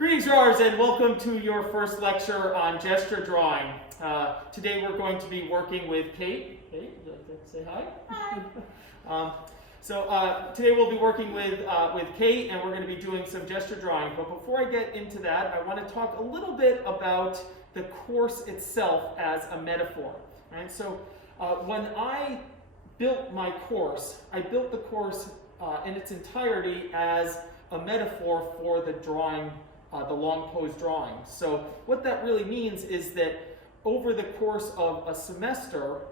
Greetings, drawers, and welcome to your first lecture on gesture drawing. Today we're going to be working with Kate. Kate, would you like to say hi? Hi. Today we'll be working with Kate, and we're going to be doing some gesture drawing. But before I get into that, I want to talk a little bit about the course itself as a metaphor. Right? So when I built my course, I built the course in its entirety as a metaphor for the drawing, the long pose drawing. So what that really means is that over the course of a semester,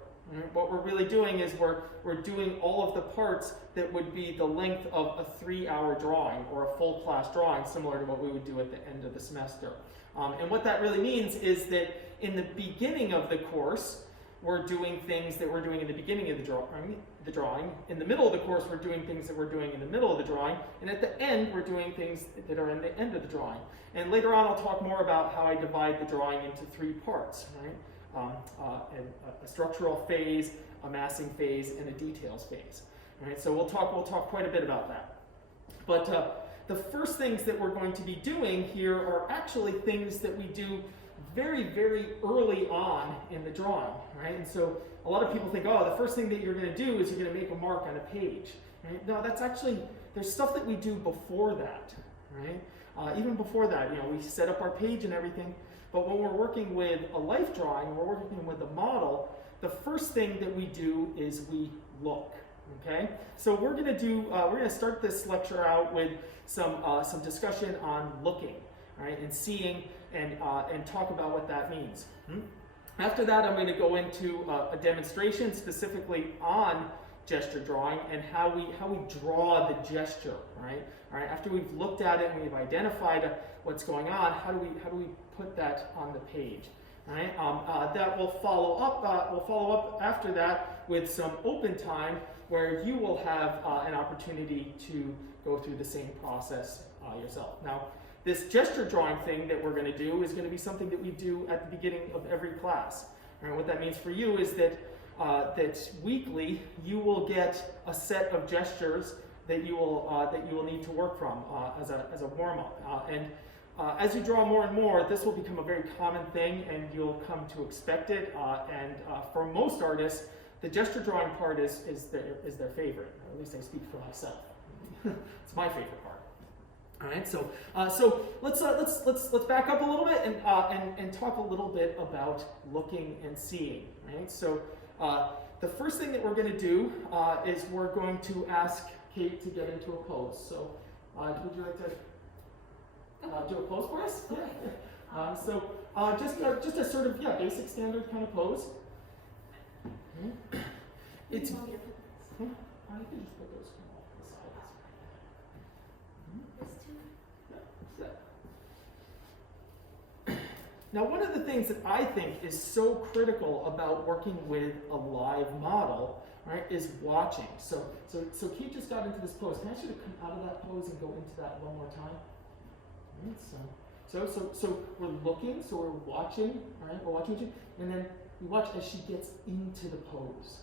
what we're really doing is we're doing all of the parts that would be the length of a 3-hour drawing or a full class drawing, similar to what we would do at the end of the semester. And what that really means is that in the beginning of the course, we're doing things that we're doing in the beginning of the drawing. In the middle of the course, we're doing things that we're doing in the middle of the drawing. And at the end, we're doing things that are in the end of the drawing. And later on, I'll talk more about how I divide the drawing into 3 parts, right? A structural phase, a massing phase, and a details phase. Right? So we'll talk quite a bit about that. But the first things that we're going to be doing here are actually things that we do very, very early on in the drawing, right? And so a lot of people think, oh, the first thing that you're going to do is you're going to make a mark on a page, right? No, that's actually, there's stuff that we do before that, right? Even before that, we set up our page and everything, but when we're working with a life drawing, we're working with a model, the first thing that we do is we look, okay? So we're going to start this lecture out with some discussion on looking, right, and seeing, and talk about what that means. After that, I'm going to go into a demonstration specifically on gesture drawing and how we draw the gesture, right? All right. After we've looked at it and we've identified what's going on, how do we put that on the page? Right? That will follow up. We'll follow up after that with some open time where you will have an opportunity to go through the same process yourself. Now, this gesture drawing thing that we're going to do is going to be something that we do at the beginning of every class. And what that means for you is that weekly you will get a set of gestures that you will need to work from as a warm up. As you draw more and more, this will become a very common thing, and you'll come to expect it. For most artists, the gesture drawing part is their favorite. Or at least I speak for myself. It's my favorite part. All right, so let's back up a little bit and talk a little bit about looking and seeing. Right, so the first thing that we're going to do is we're going to ask Kate to get into a pose. So would you like to do a pose for us? Yeah. Just a sort of basic standard kind of pose. It's. I can just put those off the side. Now, one of the things that I think is so critical about working with a live model, right, is watching. So Kate just got into this pose. Can I ask you to come out of that pose and go into that one more time? Right, so we're looking, so we're watching, right? We're watching you, and then we watch as she gets into the pose.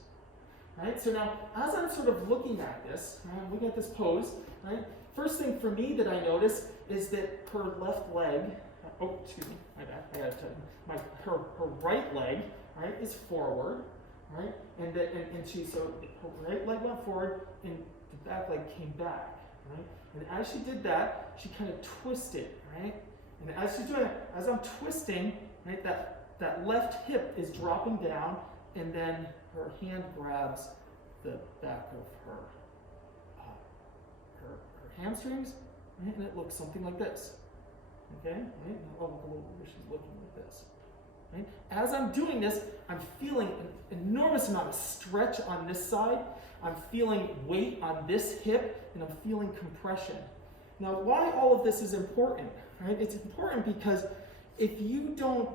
Right? So now, as I'm sort of looking at this, right, I'm looking at this pose, right? First thing for me that I notice is that her left leg, excuse me, my bad, I gotta tell you, her right leg, right, is forward, right? And her right leg went forward and the back leg came back, right? And as she did that, she kind of twisted, right? And as she's doing that, as I'm twisting, right, that left hip is dropping down, and then her hand grabs the back of her hamstrings, right? And it looks something like this. Okay? Right? I'll look a little where she's looking like this. Right? As I'm doing this, I'm feeling an enormous amount of stretch on this side. I'm feeling weight on this hip, and I'm feeling compression. Now, why all of this is important? Right? It's important because if you don't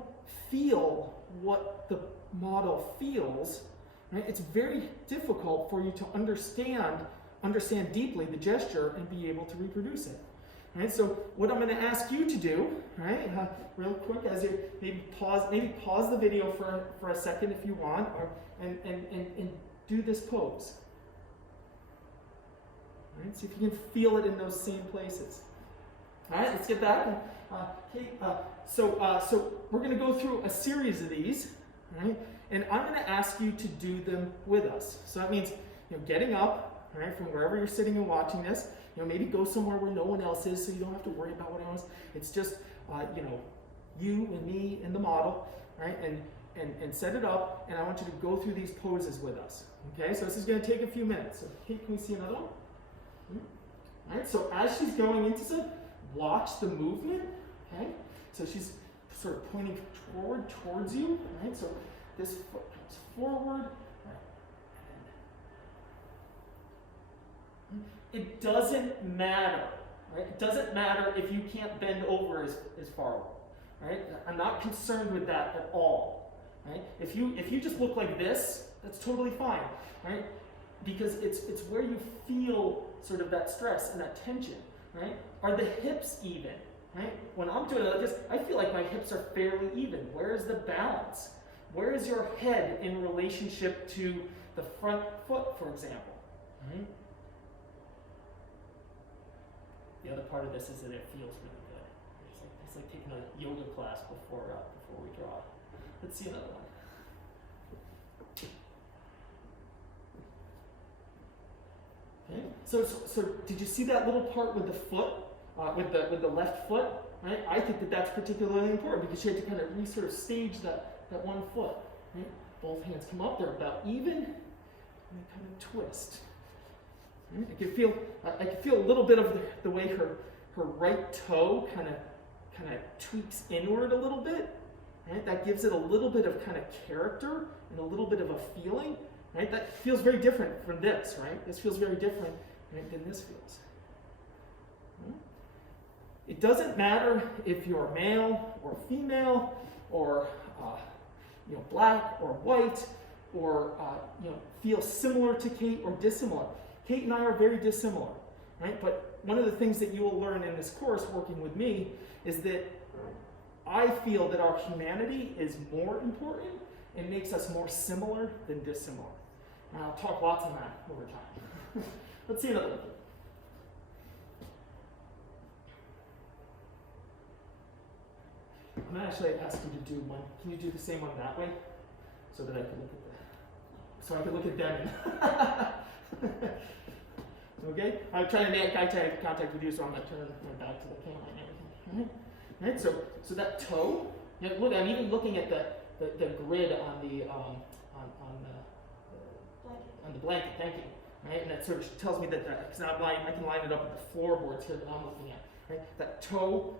feel what the model feels, right, it's very difficult for you to understand deeply the gesture and be able to reproduce it. Right, so what I'm going to ask you to do, right, real quick, as you maybe pause the video for a second if you want, and do this pose. Right, see if you can feel it in those same places. All right, let's get back. Kate, so we're going to go through a series of these, right? And I'm going to ask you to do them with us. So that means, getting up, right, from wherever you're sitting and watching this. Maybe go somewhere where no one else is, so you don't have to worry about what else. It's just, you and me and the model, right? And set it up, and I want you to go through these poses with us. Okay, so this is going to take a few minutes. So, Kate, can we see another one? All right, so as she's going into it, watch the movement. Okay, so she's sort of pointing forward towards you. Right, so this foot comes forward. It doesn't matter, right? It doesn't matter if you can't bend over as far, right? I'm not concerned with that at all, right? If you just look like this, that's totally fine, right? Because it's where you feel sort of that stress and that tension, right? Are the hips even, right? When I'm doing it like this, I feel like my hips are fairly even. Where is the balance? Where is your head in relationship to the front foot, for example, right? The other part of this is that it feels really good. It's like taking a yoga class before we draw. Let's see another one. Okay. So did you see that little part with the foot, with the left foot? Right. I think that's particularly important because you had to kind of sort of stage that one foot. Right? Both hands come up; they're about even, and they kind of twist. I can feel a little bit of the way her right toe kind of tweaks inward a little bit. Right? That gives it a little bit of kind of character and a little bit of a feeling. Right? That feels very different from this. Right? This feels very different, right, than this feels. Right? It doesn't matter if you're male or female or black or white or feel similar to Kate or dissimilar. Kate and I are very dissimilar, right? But one of the things that you will learn in this course working with me is that I feel that our humanity is more important and makes us more similar than dissimilar. And I'll talk lots on that over time. Let's see another one. I'm going to actually ask you to do one. Can you do the same one that way? So that I can look at them. Okay? I'm trying to make eye contact with you, so I'm going to turn my back to the camera and everything. All right? So that toe. Look, I'm even looking at the grid on the blanket. Thank you. Right? And that sort of tells me that because now I can line it up with the floorboards here that I'm looking at. Right? That toe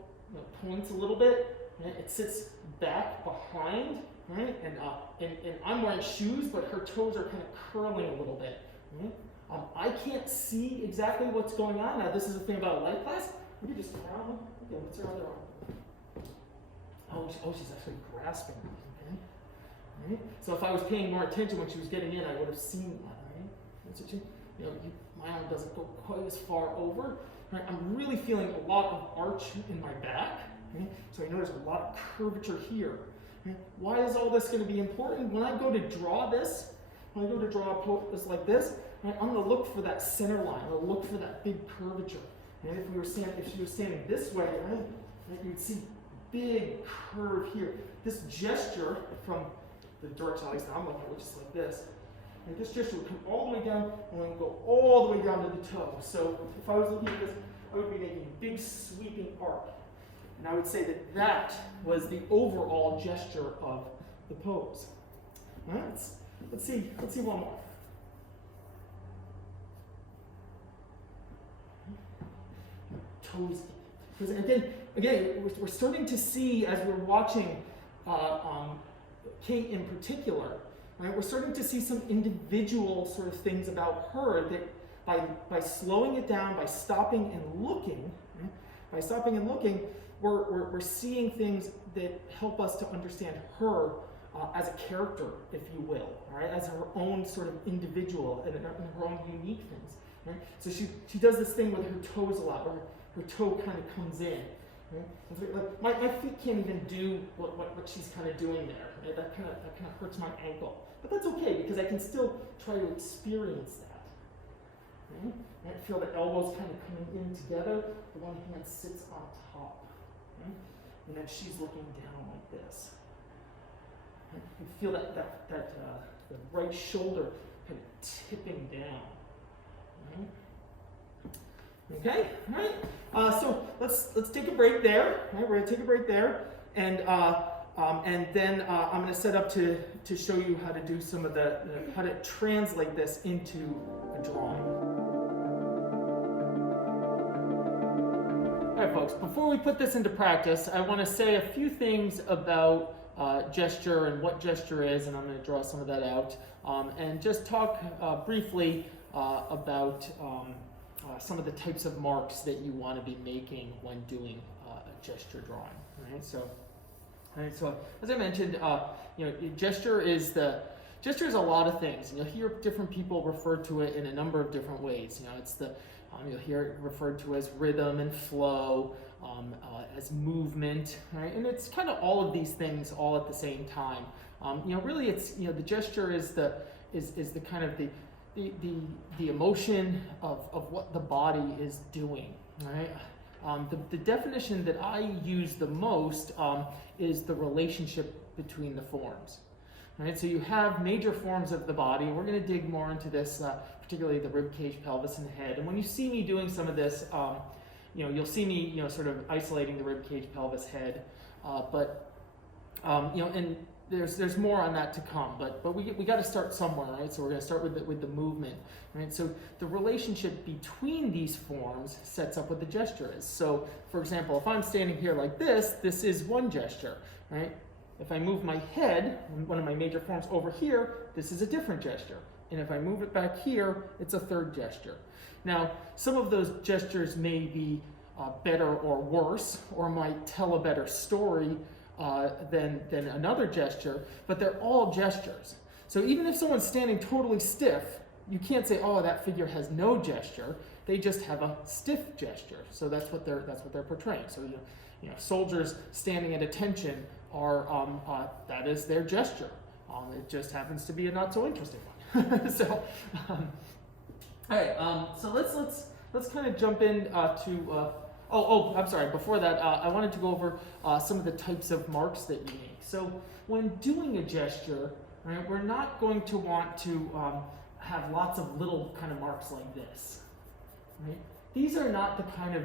points a little bit. Right? It sits back behind. Right? And I'm wearing shoes, but her toes are kind of curling a little bit. Right? I can't see exactly what's going on. Now, this is the thing about a light class. We can just grab them. Okay, what's her other arm? Oh, she's actually grasping. Okay. Right? So if I was paying more attention when she was getting in, I would have seen that. Right? That's what my arm doesn't go quite as far over. Right? I'm really feeling a lot of arch in my back. Right? So I know there's a lot of curvature here. Right? Why is all this going to be important? When I go to draw this, when I go to draw a pose like this, right, I'm going to look for that center line. I'm going to look for that big curvature. And if she was standing this way, right, you'd see big curve here. This gesture from the direction at least I'm looking at, which is like this, and this gesture would come all the way down and then go all the way down to the toe. So if I was looking at this, I would be making a big sweeping arc. And I would say that was the overall gesture of the pose. All right, let's see one more. Toes. Because again, we're starting to see as we're watching Kate in particular, right? We're starting to see some individual sort of things about her that by slowing it down, by stopping and looking, right? We're seeing things that help us to understand her as a character, if you will, right? As her own sort of individual and her own unique things. Right? So she does this thing with her toes a lot, where her toe kind of comes in. Right? So like my feet can't even do what she's kind of doing there. Right? That kind of hurts my ankle, but that's okay because I can still try to experience that. Okay? And feel the elbows kind of coming in together. The one hand sits on top. Okay? And then she's looking down like this. Okay? You feel the right shoulder kind of tipping down. Okay, all right. So let's take a break there. All right, we're gonna take a break there, and then I'm gonna set up to show you how to do some of how to translate this into a drawing. All right, folks. Before we put this into practice, I want to say a few things about gesture and what gesture is, and I'm going to draw some of that out, and just talk briefly about some of the types of marks that you want to be making when doing a gesture drawing. Right? So, as I mentioned, gesture is a lot of things, and you'll hear different people refer to it in a number of different ways. It's you'll hear it referred to as rhythm and flow, as movement, right? And it's kind of all of these things all at the same time. Really, it's the gesture is the kind of the emotion of what the body is doing, right? The definition that I use the most is the relationship between the forms. Right? So you have major forms of the body. We're going to dig more into this, particularly the rib cage, pelvis, and head. And when you see me doing some of this, you'll see me, sort of isolating the rib cage, pelvis, head. And there's more on that to come. But we got to start somewhere, right? So we're going to start with the movement, right? So the relationship between these forms sets up what the gesture is. So, for example, if I'm standing here like this is one gesture, right? If I move my head, one of my major forms, over here, this is a different gesture. And if I move it back here, it's a third gesture. Now, some of those gestures may be better or worse, or might tell a better story than another gesture, but they're all gestures. So even if someone's standing totally stiff, you can't say, oh, that figure has no gesture. They just have a stiff gesture. So that's what they're portraying. So soldiers standing at attention that is their gesture. It just happens to be a not so interesting one. So, all right. So let's kind of jump in to. I'm sorry. Before that, I wanted to go over some of the types of marks that you make. So when doing a gesture, right, we're not going to want to have lots of little kind of marks like this. Right? These are not the kind of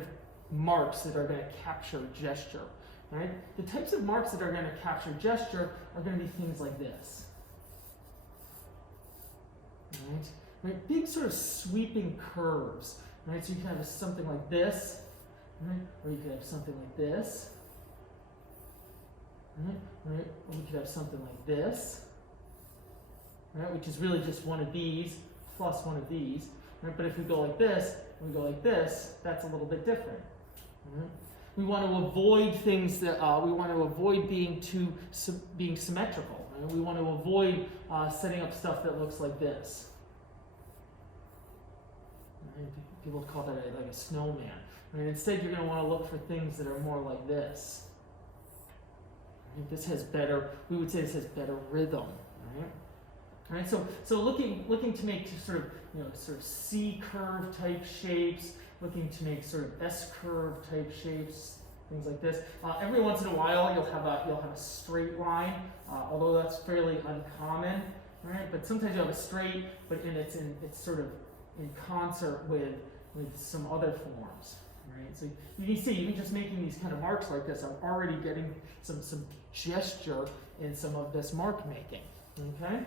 marks that are going to capture gesture. Right? The types of marks that are going to capture gesture are going to be things like this. Right? Right? Big sort of sweeping curves. Right? So you can have something like this, right? Or you could have something like this. Right? Right? Or you could have something like this, right? Which is really just one of these plus one of these. Right? But if we go like this and we go like this, that's a little bit different. Right? We want to avoid things that we want to avoid being symmetrical. Right? We want to avoid setting up stuff that looks like this. Right? People call that like a snowman. Right? Instead, you're going to want to look for things that are more like this. Right? This has better. We would say this has better rhythm. Right? All right. So looking to make sort of C curve type shapes. Looking to make sort of S curve type shapes, things like this. Every once in a while, you'll have a straight line, although that's fairly uncommon, right? But sometimes you have a straight, but it's sort of in concert with some other forms, right? So you can see, even just making these kind of marks like this, I'm already getting some gesture in some of this mark making. Okay.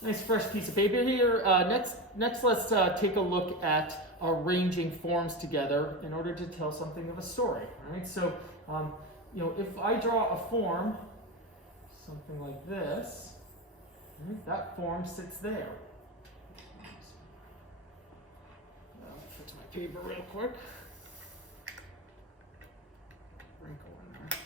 Nice fresh piece of paper here. Next, let's take a look at arranging forms together in order to tell something of a story. Right? So, if I draw a form, something like this, right, that form sits there. I'll fix my paper real quick. Wrinkle in there.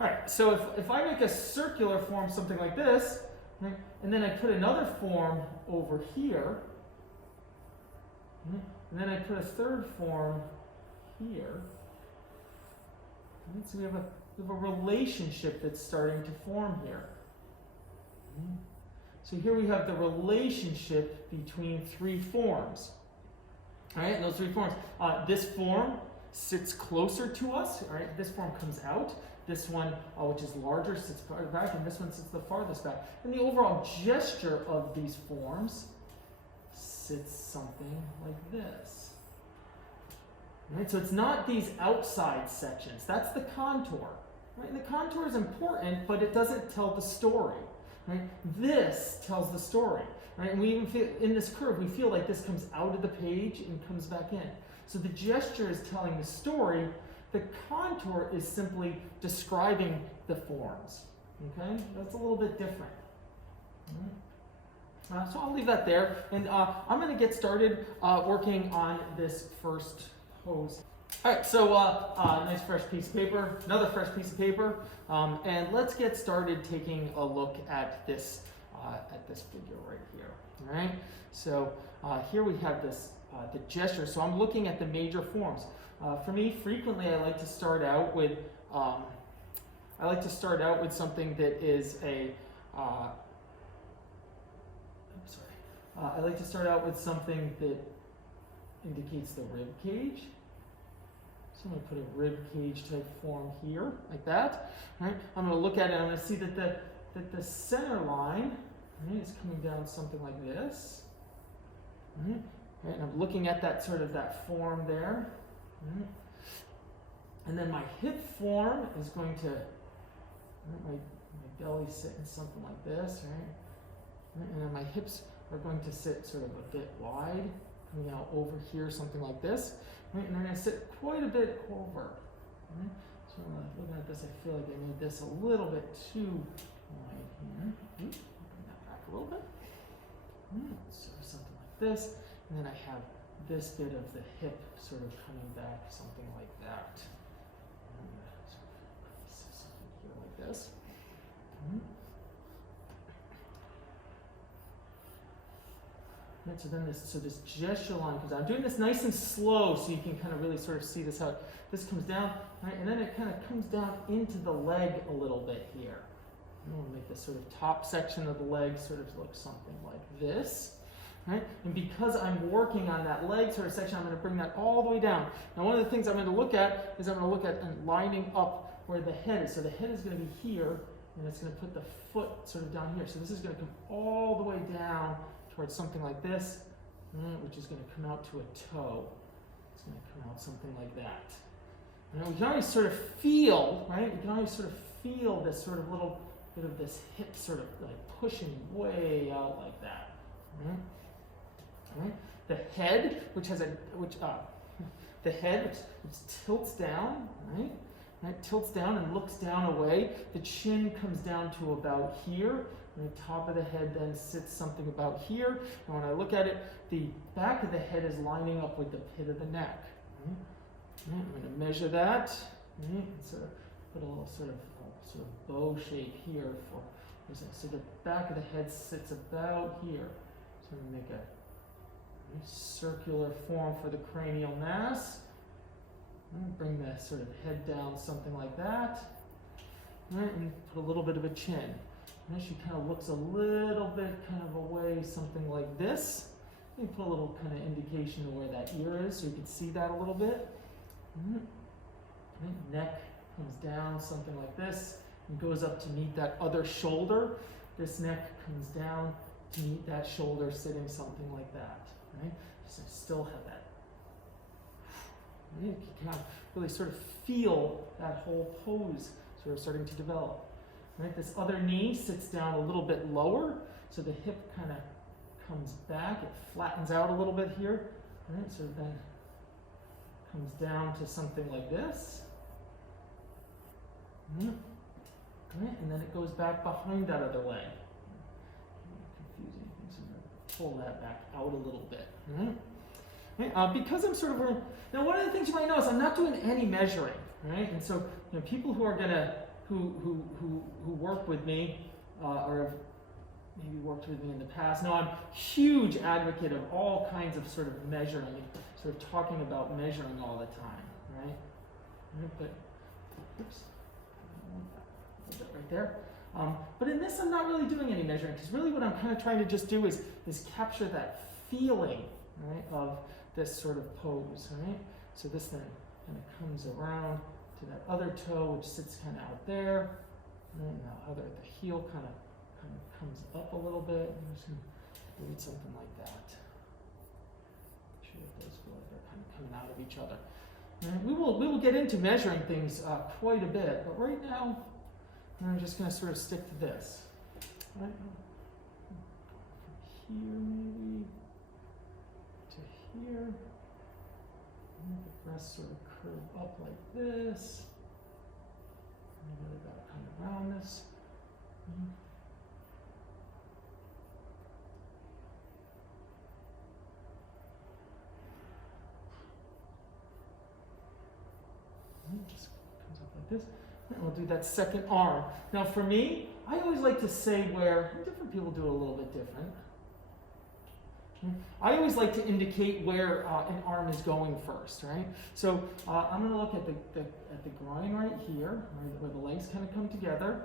All right, so if I make a circular form, something like this, right, and then I put another form over here, and then I put a third form here. Right? So we have a relationship that's starting to form here. So here we have the relationship between three forms. All right, and those three forms. This form sits closer to us. All right, this form comes out. This one, which is larger, sits farther back, and this one sits the farthest back. And the overall gesture of these forms sits something like this. Right, so it's not these outside sections. That's the contour. Right, and the contour is important, but it doesn't tell the story. Right, this tells the story. Right, and we even feel in this curve, we feel like this comes out of the page and comes back in. So the gesture is telling the story. The contour is simply describing the forms. Okay, that's a little bit different. So I'll leave that there, and I'm going to get started working on this first pose. All right, so nice fresh piece of paper, another fresh piece of paper, and let's get started taking a look at this figure right here. All right, so here we have this the gesture. So I'm looking at the major forms. For me, frequently I like to start out with something that is a I like to start out with something that indicates the rib cage. So I'm going to put a rib cage type form here, like that. Right? I'm going to look at it and I'm going to see that the center line, right, is coming down something like this. Right? Right? And I'm looking at that sort of that form there. Right? And then my hip form is going to, right, my belly sitting something like this, right? And then my hips are going to sit sort of a bit wide, coming out over here, something like this. Right? And they're going to sit quite a bit over. Right? So looking at this, I feel like I made this a little bit too wide here. Bring that back a little bit. So something like this. And then I have this bit of the hip sort of coming back, something like that. Something here like this. Right, so then this gesture line comes out. I'm doing this nice and slow so you can kind of really sort of see this how this comes down, right? And then it kind of comes down into the leg a little bit here. I'm going to make this sort of top section of the leg sort of look something like this. Right? And because I'm working on that leg sort of section, I'm going to bring that all the way down. Now, one of the things I'm going to look at is I'm going to look at and lining up where the head is. So the head is going to be here, and it's going to put the foot sort of down here. So this is going to come all the way down towards something like this, which is going to come out to a toe. It's going to come out something like that. And we can always sort of feel, right? We can always sort of feel this sort of little bit of this hip sort of like pushing way out like that. Right? Right? The head, which tilts down, right? Right? Tilts down and looks down away. The chin comes down to about here. And the top of the head then sits something about here. And when I look at it, the back of the head is lining up with the pit of the neck. Right? Right? I'm going to measure that. Right? And sort of put a little sort of bow shape here for. So the back of the head sits about here. So I'm going to make a circular form for the cranial mass. Bring the sort of head down something like that. Right, and put a little bit of a chin. And she kind of looks a little bit kind of away, something like this. You put a little kind of indication of where that ear is so you can see that a little bit. Right, neck comes down something like this and goes up to meet that other shoulder. This neck comes down to meet that shoulder sitting something like that. Right? So still have that. You can kind of really sort of feel that whole pose sort of starting to develop. Right? This other knee sits down a little bit lower, so the hip kind of comes back. It flattens out a little bit here. Right? So then comes down to something like this. Right? And then it goes back behind that other leg. Pull that back out a little bit. Right? Because I'm sort of now, one of the things you might notice, I'm not doing any measuring, right? And so, people who are gonna who work with me or have maybe worked with me in the past know I'm a huge advocate of all kinds of sort of measuring, sort of talking about measuring all the time, right? But, oops, right there. But in this, I'm not really doing any measuring, because really what I'm kind of trying to just do is capture that feeling, right, of this sort of pose, right? So this then kind of comes around to that other toe, which sits kind of out there, and the heel kind of comes up a little bit. I'm just going to read something like that. Make sure that those feel like they're kind of coming out of each other. And we will get into measuring things quite a bit, but right now I'm just going to sort of stick to this. Right? From here maybe to here. And the breasts sort of curve up like this. And really got to come around this. Just comes up like this. And we'll do that second arm. Now for me, I always like to say where, different people do it a little bit different. I always like to indicate where an arm is going first, right? So I'm going to look at the groin right here, right, where the legs kind of come together.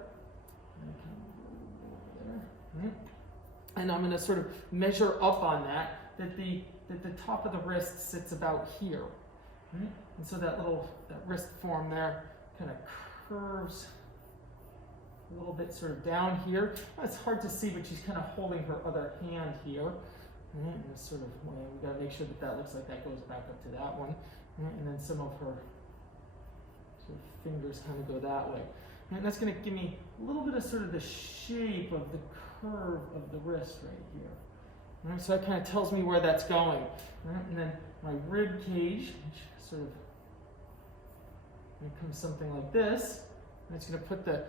And I'm going to sort of measure up on that the top of the wrist sits about here. Right? And so that wrist form there kind of curves a little bit sort of down here. It's hard to see, but she's kind of holding her other hand here. Right? And this sort of way, we got to make sure that looks like that goes back up to that one. Right? And then some of her sort of fingers kind of go that way. Right? And that's going to give me a little bit of sort of the shape of the curve of the wrist right here. Right? So that kind of tells me where that's going. Right? And then my rib cage, which sort of becomes something like this. And it's going to put the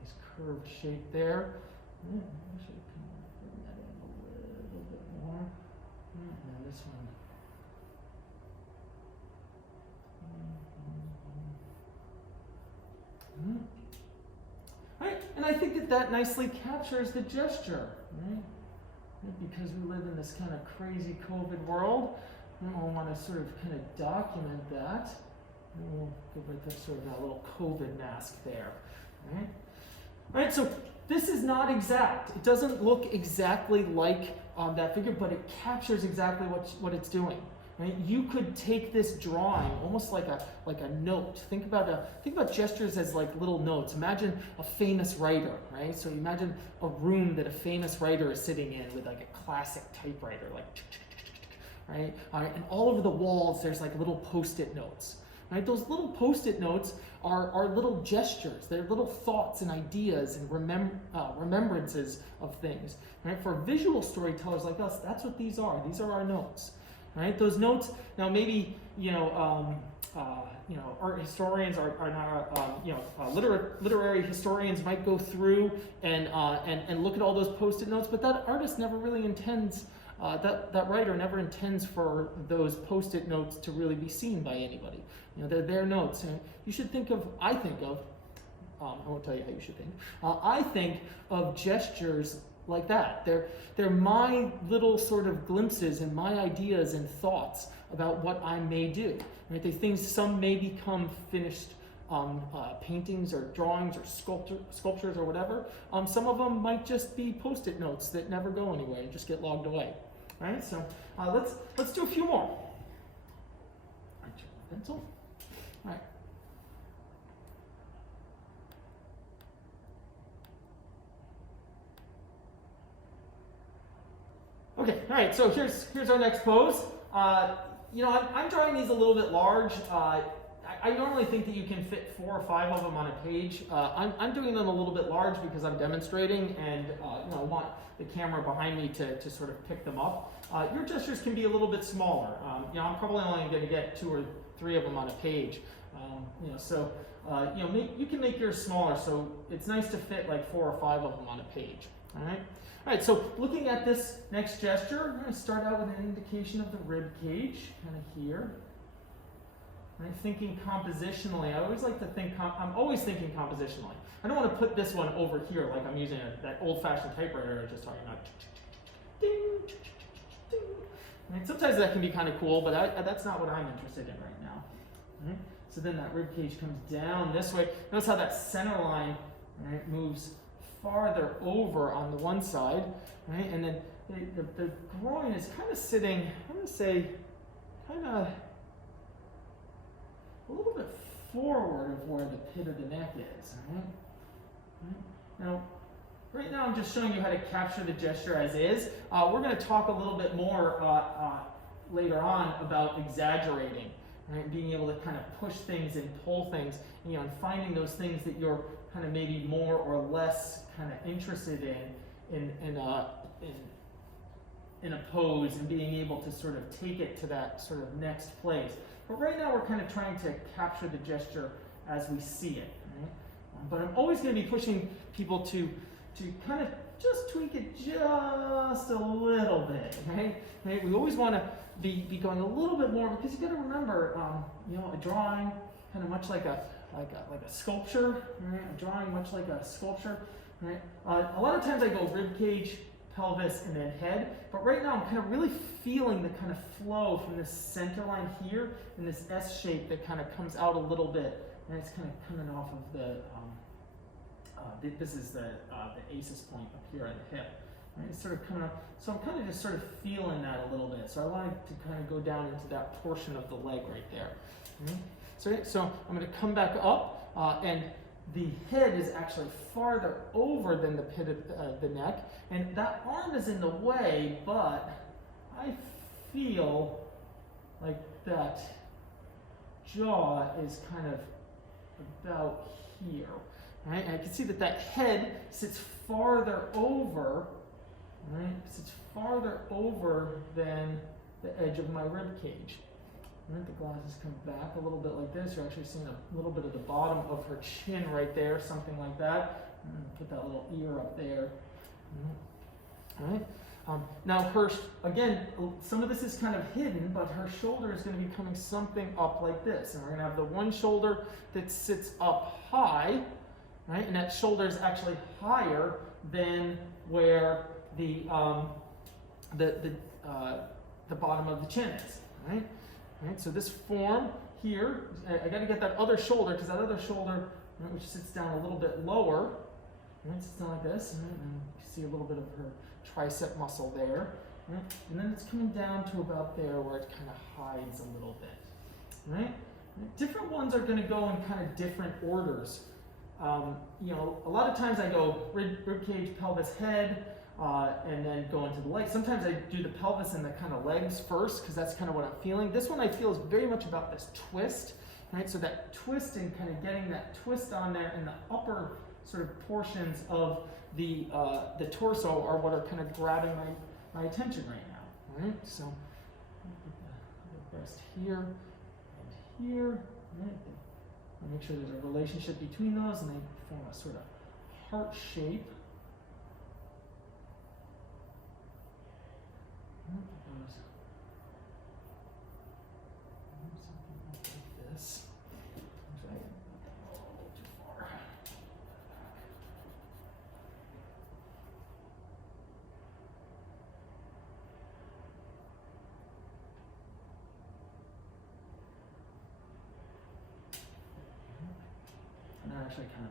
nice curved shape there. I should bring that in a little bit more. And then this one. Right? And I think that nicely captures the gesture, right? Because we live in this kind of crazy COVID world, and we'll want to sort of kind of document that. And we'll give it sort of that little COVID mask there, right? All right, so this is not exact. It doesn't look exactly like that figure, but it captures exactly what it's doing. Right? You could take this drawing almost like a note. Think about gestures as like little notes. Imagine a famous writer, right? So imagine a room that a famous writer is sitting in with like a classic typewriter, like right? And all over the walls there's like little post-it notes. Right? Those little post-it notes are little gestures. They're little thoughts and ideas and remembrances of things. Right? For visual storytellers like us, that's what these are. These are our notes. Right? Those notes. Now, maybe art historians are not literary historians might go through and look at all those post-it notes, but that artist never really intends. That writer never intends for those post-it notes to really be seen by anybody. They're their notes. And you should I won't tell you how you should think. I think of gestures like that. They're my little sort of glimpses and my ideas and thoughts about what I may do. Right? Some may become finished paintings or drawings or sculptures or whatever. Some of them might just be post-it notes that never go anywhere and just get logged away. Right? So let's do a few more. Pencil. All right. Okay. All right. So here's our next pose. I'm drawing these a little bit large. I normally think that you can fit 4 or 5 of them on a page. I'm doing them a little bit large because I'm demonstrating, and I want the camera behind me to sort of pick them up. Your gestures can be a little bit smaller. I'm probably only going to get 2 or 3 of them on a page. You can make yours smaller, so it's nice to fit like 4 or 5 of them on a page. All right. All right. So looking at this next gesture, I'm going to start out with an indication of the rib cage, kind of here. Right, thinking compositionally. I always like to think. I'm always thinking compositionally. I don't want to put this one over here like I'm using that old-fashioned typewriter I was just talking about. I mean, sometimes that can be kind of cool, but that's not what I'm interested in right now. Right? So then that rib cage comes down this way. Notice how that center line, right, moves farther over on the one side, right? And then the groin is kind of sitting, I'm going to say, kind of a little bit forward of where the pit of the neck is. Right? Now, right now I'm just showing you how to capture the gesture as is. We're going to talk a little bit more later on about exaggerating, right? Being able to kind of push things and pull things, you know, and finding those things that you're kind of maybe more or less kind of interested in a pose, and being able to sort of take it to that sort of next place. But right now we're kind of trying to capture the gesture as we see it. Right? But I'm always going to be pushing people to kind of just tweak it just a little bit, right? We always want to be going a little bit more, because you got to remember, you know, a drawing kind of much like a sculpture, right? A drawing much like a sculpture, right? A lot of times I go rib cage, pelvis, and then head, but right now I'm kind of really feeling the kind of flow from this center line here and this S shape that kind of comes out a little bit, and it's kind of coming off of the this is the ACES point up here at the hip. Right? It's sort of coming up, so I'm kind of just sort of feeling that a little bit. So I wanted to kind of go down into that portion of the leg right there. Mm-hmm. So I'm going to come back up, and the head is actually farther over than the pit of the neck, and that arm is in the way, but I feel like that jaw is kind of about here. Right? And I can see that that head sits farther over, right? Sits farther over than the edge of my rib cage. Right? The glasses come back a little bit like this. You're actually seeing a little bit of the bottom of her chin right there, something like that. Put that little ear up there. All right. Now her, again, some of this is kind of hidden, but her shoulder is going to be coming something up like this. And we're going to have the one shoulder that sits up high, right? And that shoulder is actually higher than where the bottom of the chin is, right? Right? So this form here, I got to get that other shoulder, because that other shoulder, right, which sits down a little bit lower, right? Sits down like this, right? And you see a little bit of her tricep muscle there, right? And then it's coming down to about there where it kind of hides a little bit, right? Different ones are going to go in kind of different orders. You know, a lot of times I go rib cage, pelvis, head, and then go into the legs. Sometimes I do the pelvis and the kind of legs first, because that's kind of what I'm feeling. This one I feel is very much about this twist, right? So that twist and kind of getting that twist on there in the upper sort of portions of the torso are what are kind of grabbing my attention right now, right? So put the breast here and here, right? Make sure there's a relationship between those, and they form a sort of heart shape. Something like this. Actually, a little too far. And that actually kind of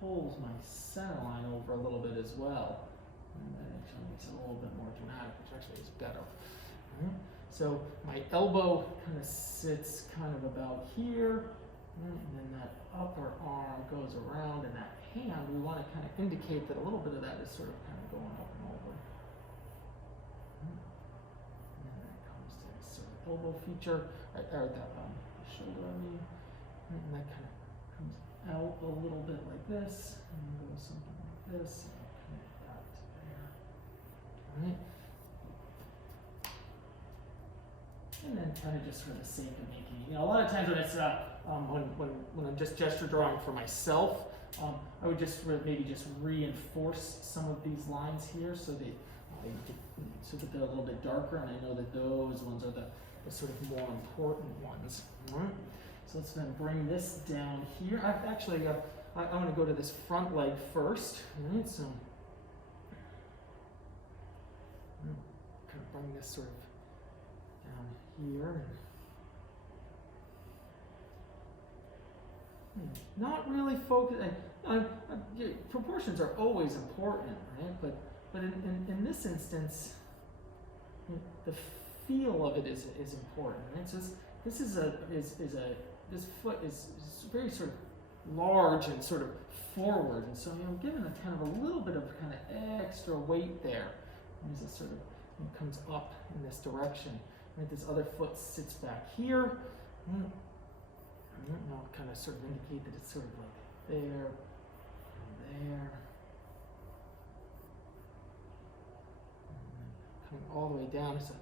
pulls my center line over a little bit as well. And that actually makes it a little bit more dramatic, which actually is better. Right? So my elbow kind of sits kind of about here, and then that upper arm goes around, and that hand, we want to kind of indicate that a little bit of that is sort of kind of going up and over. And then that comes to this sort of elbow feature, or that shoulder, I mean, and that kind of comes out a little bit like this, and goes something like this, and connect that to there. All right. And then kind of just for the sake of making, you know, a lot of times when it's when I'm just gesture drawing for myself, I would just maybe just reinforce some of these lines here so that they're a little bit darker, and I know that those ones are the sort of more important ones. All right. So let's then bring this down here. I've actually I want to go to this front leg first. All right. So kind of bring this sort of here. Not really focused. Proportions are always important, right? But in this instance, the feel of it is important, right? So this foot is very sort of large and sort of forward, and so I'm giving it kind of a little bit of kind of extra weight there as it sort of comes up in this direction. Right? This other foot sits back here. Now kind of sort of indicate that it's sort of like there and there. And coming all the way down. So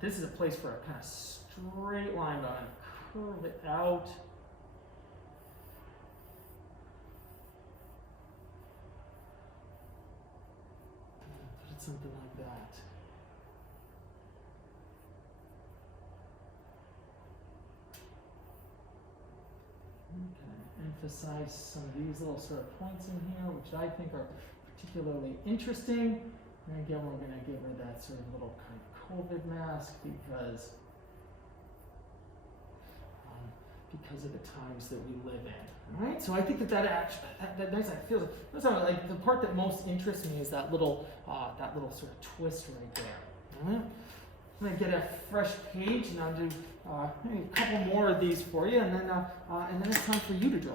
this is a place for a kind of straight line, but I'm going to curve it out. Put it something like that. Kind of emphasize some of these little sort of points in here, which I think are particularly interesting. And again, we're going to give her that sort of little kind of COVID mask because of the times that we live in. All right, so I think that's like the part that most interests me is that little sort of twist right there. All right. I'm going to get a fresh page and I'll do maybe a couple more of these for you, and then it's time for you to draw.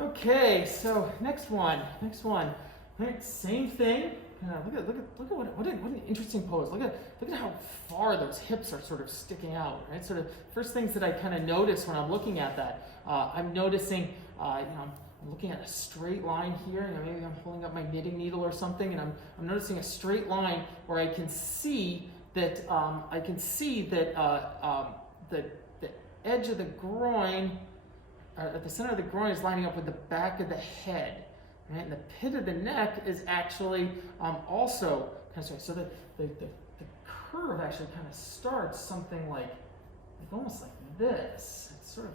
Okay, so next one. Right, same thing. Look at what an interesting pose. Look at how far those hips are sort of sticking out. Right, sort of first things that I kind of notice when I'm looking at that. I'm noticing, I'm looking at a straight line here. Maybe I'm holding up my knitting needle or something, and I'm noticing a straight line where I can see that the edge of the groin, at the center of the groin, is lining up with the back of the head. Right? And the pit of the neck is actually also kind of, so the curve actually kind of starts something like almost like this. It's sort of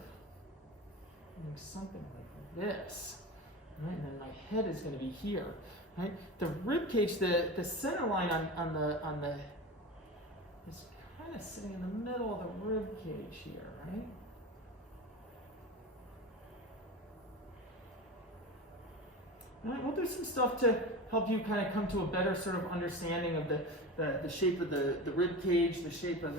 something like this. Right? And then my head is going to be here. Right? The rib cage, the center line on the is kind of sitting in the middle of the rib cage here, right? All right, we'll do some stuff to help you kind of come to a better sort of understanding of the shape of the rib cage, the shape of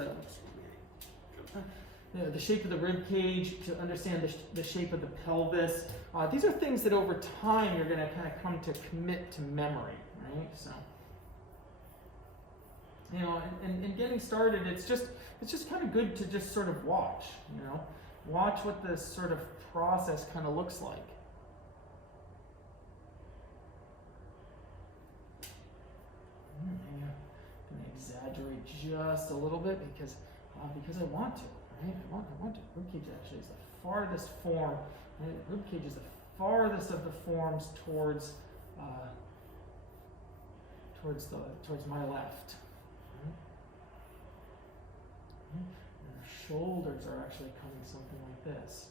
the shape of the rib cage, to understand the shape of the pelvis. These are things that over time you're going to kind of come to commit to memory, right? So, and getting started, it's just kind of good to just sort of watch, watch what this sort of process kind of looks like. I'm going to exaggerate just a little bit because I want to, right? I want to. Ribcage actually is the farthest form. Right? Ribcage is the farthest of the forms towards my left. Right? And the shoulders are actually coming something like this.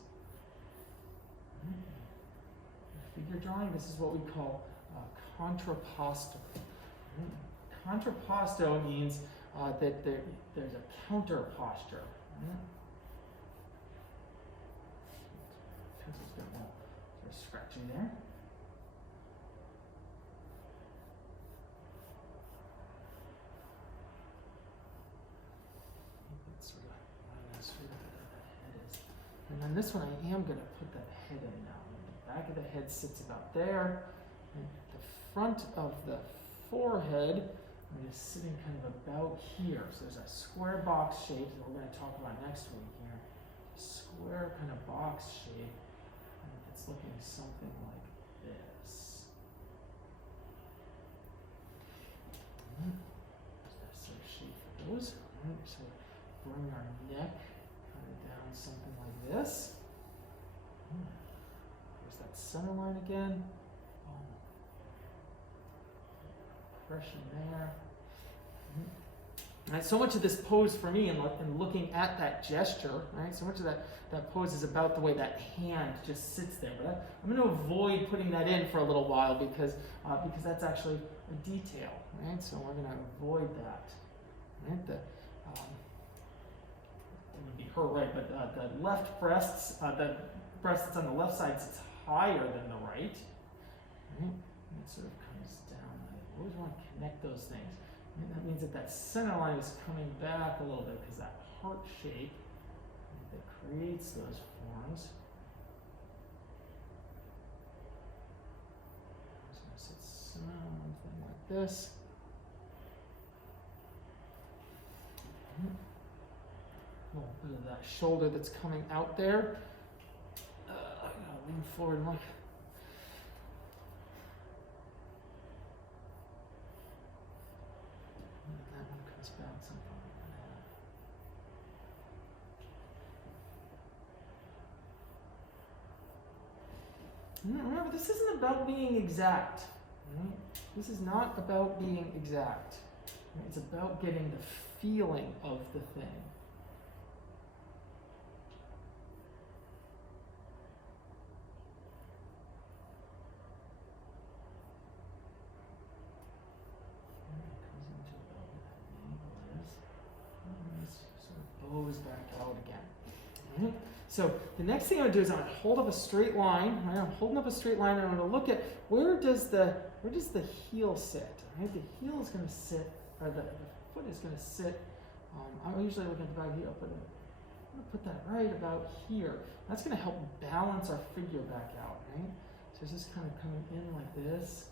Right? In figure drawing, this is what we call contrapposto. Right? Contrapposto means that there's a counter posture. Right? Pencil's got a little sort of scratching there. That's sort of that head is. And then this one, I am going to put that head in now. The back of the head sits about there. And the front of the forehead is sitting kind of about here. So there's a square box shape that we're going to talk about next week here. Square kind of box shape. And it's looking something like this. There's that sort of shape for those. Right, so bring our neck kind of down something like this. There's that center line again. Pressure there. Right? So much of this pose for me, and looking at that gesture, right? So much of that pose is about the way that hand just sits there. But I'm going to avoid putting that in for a little while because that's actually a detail, right? So we're going to avoid that. Right? It would be her, right? But the left breasts, the breast that's on the left side sits higher than the right. Right? And it sort of comes down. I always want to connect those things. And that means that center line is coming back a little bit because that heart shape that creates those forms. I'm just going to sit something like this. A little bit of that shoulder that's coming out there. I'm going to lean forward and look. That one comes back something like that. Remember, this isn't about being exact. Right? This is not about being exact. Right? It's about getting the feeling of the thing. Bows back out again. Right? So the next thing I'm going to do is I'm going to hold up a straight line. Right? I'm holding up a straight line and I'm going to look at where does the heel sit. Right? The heel is going to sit, or the foot is going to sit. I'm usually looking at the back heel, but I'm going to put that right about here. That's going to help balance our figure back out. Right? So it's just kind of coming in like this.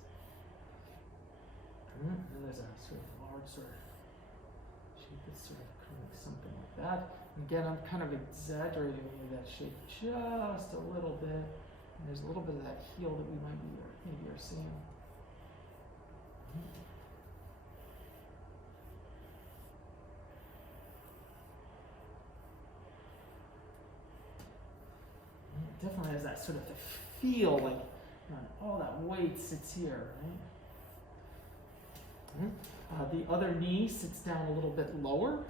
And then there's a sort of large sort of shape that's sort of something like that. And again, I'm kind of exaggerating that shape just a little bit. And there's a little bit of that heel that we maybe are seeing. It definitely has that sort of feel like all that weight sits here, right? The other knee sits down a little bit lower.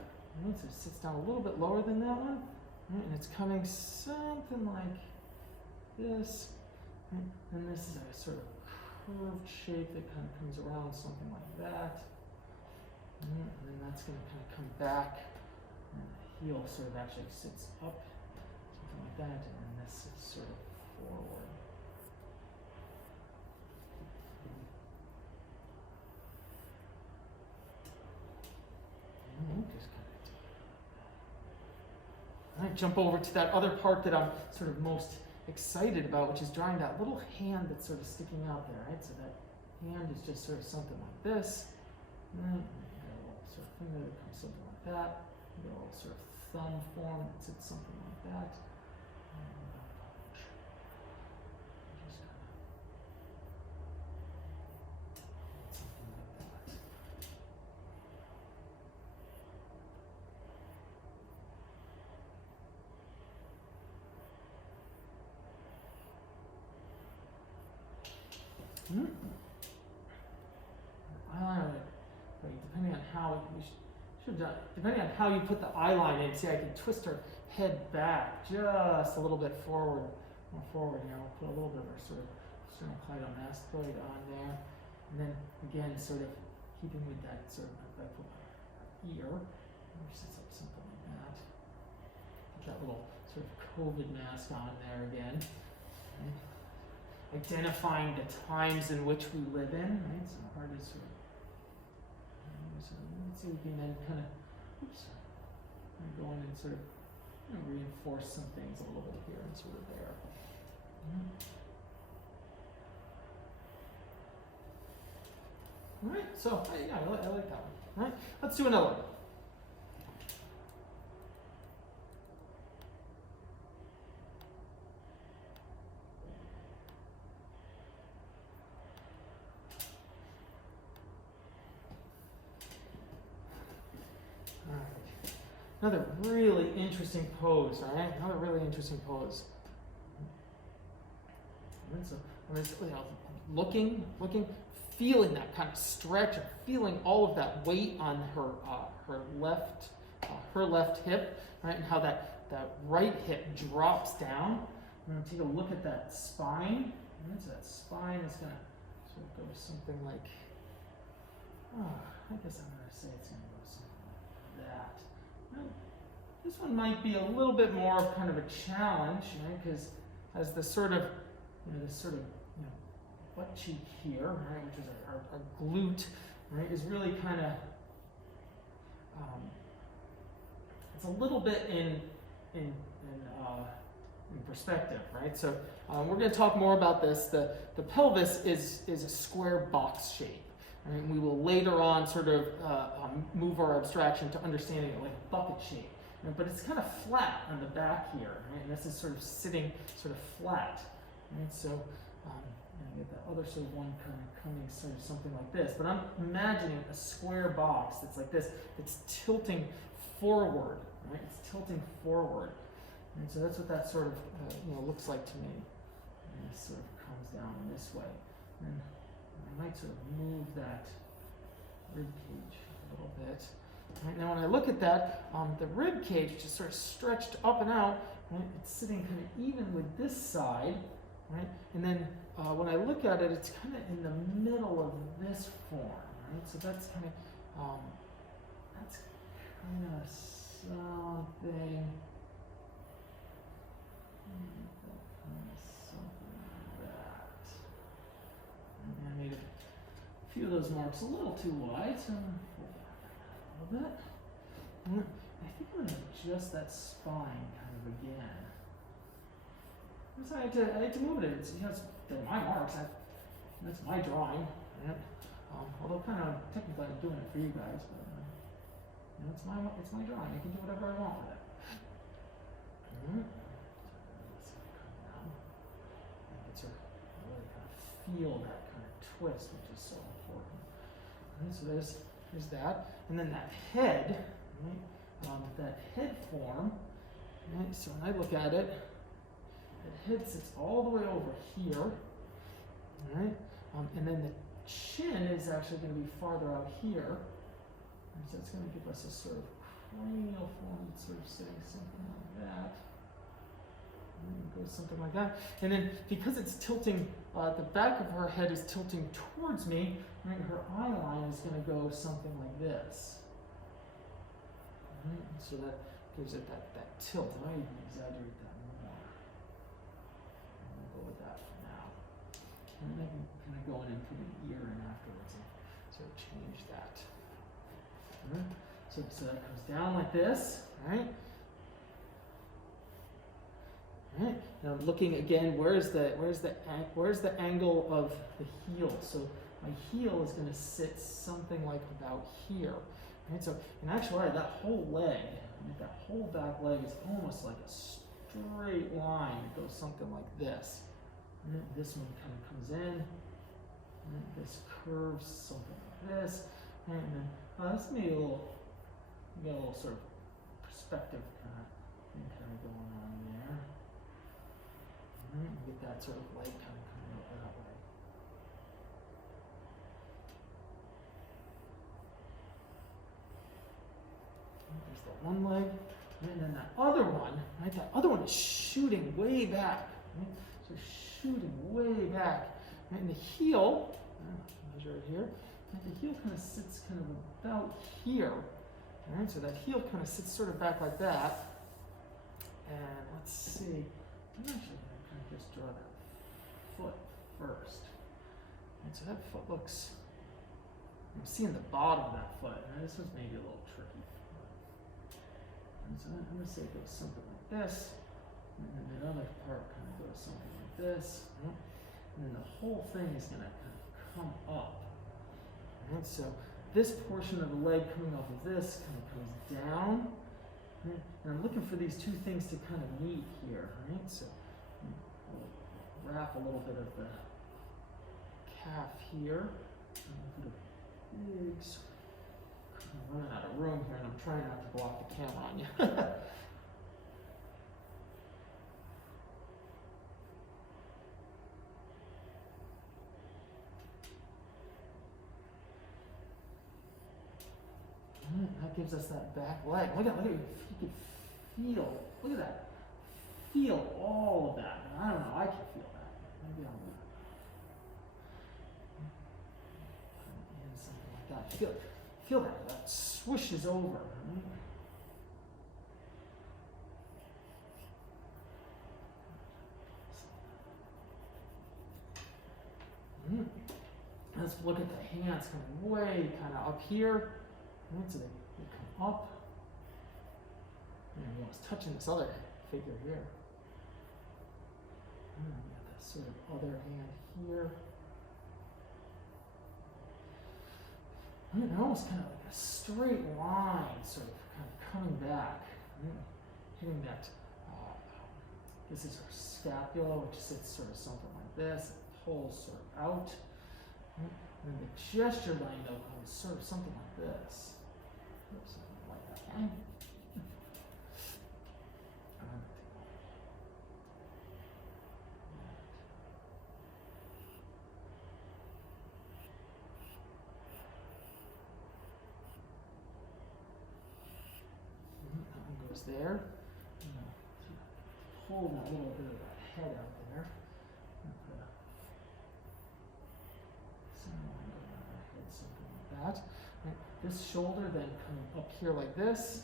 Right, so it sits down a little bit lower than that one, right, and it's coming something like this, right, and this is a sort of curved shape that kind of comes around something like that, right, and then that's going to kind of come back, and the heel sort of actually sits up, something like that, and then this is sort of forward. Just I jump over to that other part that I'm sort of most excited about, which is drawing that little hand that's sort of sticking out there, right? So that hand is just sort of something like this. And you got a little sort of finger that comes something like that. You got a little sort of thumb form that sits something like that. Depending on how depending on how you put the eye line in, see, I can twist her head back just a little bit forward, more forward here. I'll put a little bit of our sort of sternocleidomastoid on there, and then again, sort of keeping with that sort of, if I put my ear, sits up something like that. Put that little sort of COVID mask on there again. Right? Identifying the times in which we live in, right? So hard to sort of, so let's see if we can then kind of, go in and sort of reinforce some things a little bit here and sort of there. All right, so yeah, I like that one. All right, let's do another one. Another really interesting pose, all right? Another really interesting pose. So I'm looking, feeling that kind of stretch, and feeling all of that weight on her left hip, right, and how that right hip drops down. I'm going to take a look at that spine. And so that spine is going to sort of go something like, I guess I'm going to say it's going to go something like that. Right. This one might be a little bit more of kind of a challenge, right? Because as the sort of, butt cheek here, right, which is our glute, right, is really kind of, it's a little bit in perspective, right? So we're going to talk more about this. The pelvis is a square box shape. Right? And we will later on sort of move our abstraction to understanding it like a bucket shape. Right? But it's kind of flat on the back here, right? And this is sort of sitting sort of flat. Right? So I get that other sort of one kind of coming sort of something like this. But I'm imagining a square box that's like this, that's tilting forward, right? It's tilting forward. And so that's what that sort of looks like to me. And it sort of comes down this way. And I might sort of move that rib cage a little bit. Right, now when I look at that, the rib cage, which is sort of stretched up and out, right, it's sitting kind of even with this side, right? And then when I look at it, it's kind of in the middle of this form, right? So that's kind of something. Something like that. And I made a few of those marks a little too wide, so I'm going to pull back a little bit. I think I'm going to adjust that spine kind of again. So I had to move it. They're my marks. That's my drawing. Right? Although kind of technically I'm doing it for you guys, but it's my drawing. I can do whatever I want with it. Feel that kind of twist, which is so important. Right, so there's that, and then that head, right? That head form. Right? So when I look at it, the head sits all the way over here, right? And then the chin is actually going to be farther out here, and so it's going to give us a sort of cranial form that's sort of sitting something like that. It goes something like that. And then because it's tilting, the back of her head is tilting towards me, right, her eye line is going to go something like this. Right? So that gives it that tilt. I might even exaggerate that more. We'll go with that for now. And then I can kind of go in and put an ear in afterwards and sort of change that. Right? So that comes down like this, right? Right. Now looking again, where's the angle of the heel? So my heel is going to sit something like about here. Right. So in actuality, that whole leg, right, that whole back leg is almost like a straight line. It goes something like this. And this one kind of comes in. And this curves something like this. Right, and then this may be a little sort of perspective kind of thing kind of going on there. Get that sort of light kind of coming out that way. There's the one leg, and then that other one, right? That other one is shooting way back, right? So shooting way back. Right? And the heel, measure it here, right? The heel kind of sits kind of about here. Right? So that heel kind of sits sort of back like that. And let's see, I'm actually just draw that foot first. And so that foot looks, I'm seeing the bottom of that foot. And this one's maybe a little tricky. And so I'm going to say it goes something like this. And then the other part kind of goes something like this. Right? And then the whole thing is going to kind of come up. Right? So this portion of the leg coming off of this kind of comes down. Right? And I'm looking for these two things to kind of meet here. Right? So we'll wrap a little bit of the calf here. I'm running out of room here, and I'm trying not to block the camera on you. that gives us that back leg. Look at you can feel. Look at that. Feel all of that. And I don't know. I can feel that. Maybe I'll something like that. Feel that. That swishes over. Right? Let's look at the hands coming way kind of up here. Right, so they come up. And I was touching this other figure here. And then we got that sort of other hand here. And almost kind of like a straight line, sort of kind of coming back. Hitting that. This is our scapula, which sits sort of something like this. It pulls sort of out. And then the gesture line, though, comes sort of something like this. Something like that. That one goes there. Pull that little bit of that head out there. Something like that. Right. This shoulder then coming up here like this.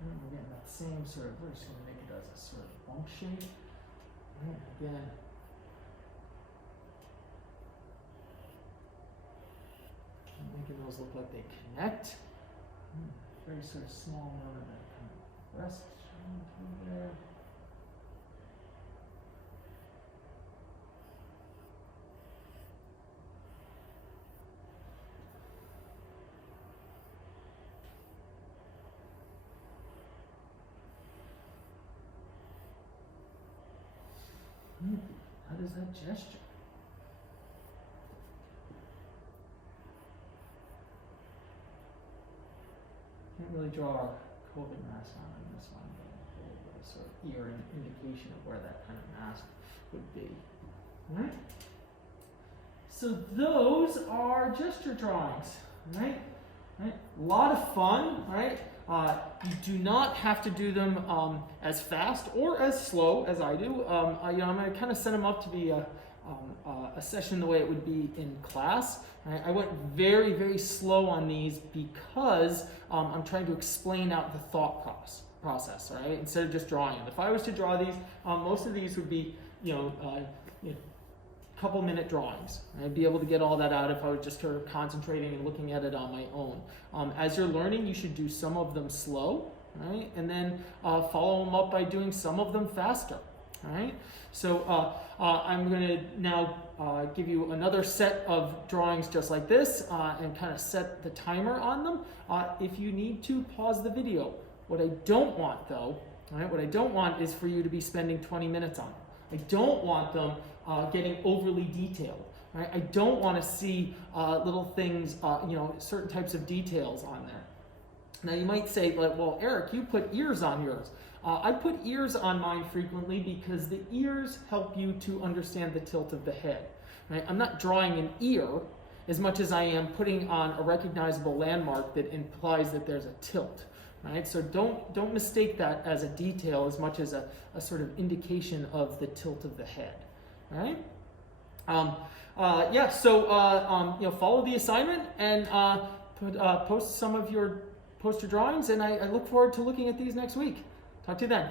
And we're getting that same sort of, we're just going to make it as a sort of bump shape. And again. Making those look like they connect. Very sort of small amount of that kind of rest through there. How does that gesture? Can't really draw a COVID mask on this one, but a sort of ear indication of where that kind of mask would be. All right? So those are gesture drawings, right? Right? A lot of fun, right? You do not have to do them as fast or as slow as I do. I'm going to kind of set them up to be a session the way it would be in class. Right? I went very, very slow on these because I'm trying to explain out the thought process, right? Instead of just drawing them. If I was to draw these, most of these would be, couple minute drawings. I'd be able to get all that out if I was just sort of concentrating and looking at it on my own. As you're learning, you should do some of them slow, right? And then follow them up by doing some of them faster, right? So I'm going to now give you another set of drawings just like this and kind of set the timer on them. If you need to, pause the video. What I don't want though, right? What I don't want is for you to be spending 20 minutes on them. I don't want them getting overly detailed, right? I don't want to see little things, certain types of details on there. Now you might say, well, Eric, you put ears on yours. I put ears on mine frequently because the ears help you to understand the tilt of the head, right? I'm not drawing an ear as much as I am putting on a recognizable landmark that implies that there's a tilt. Right? So don't mistake that as a detail as much as a sort of indication of the tilt of the head. All right? Follow the assignment and post some of your poster drawings, and I look forward to looking at these next week. Talk to you then.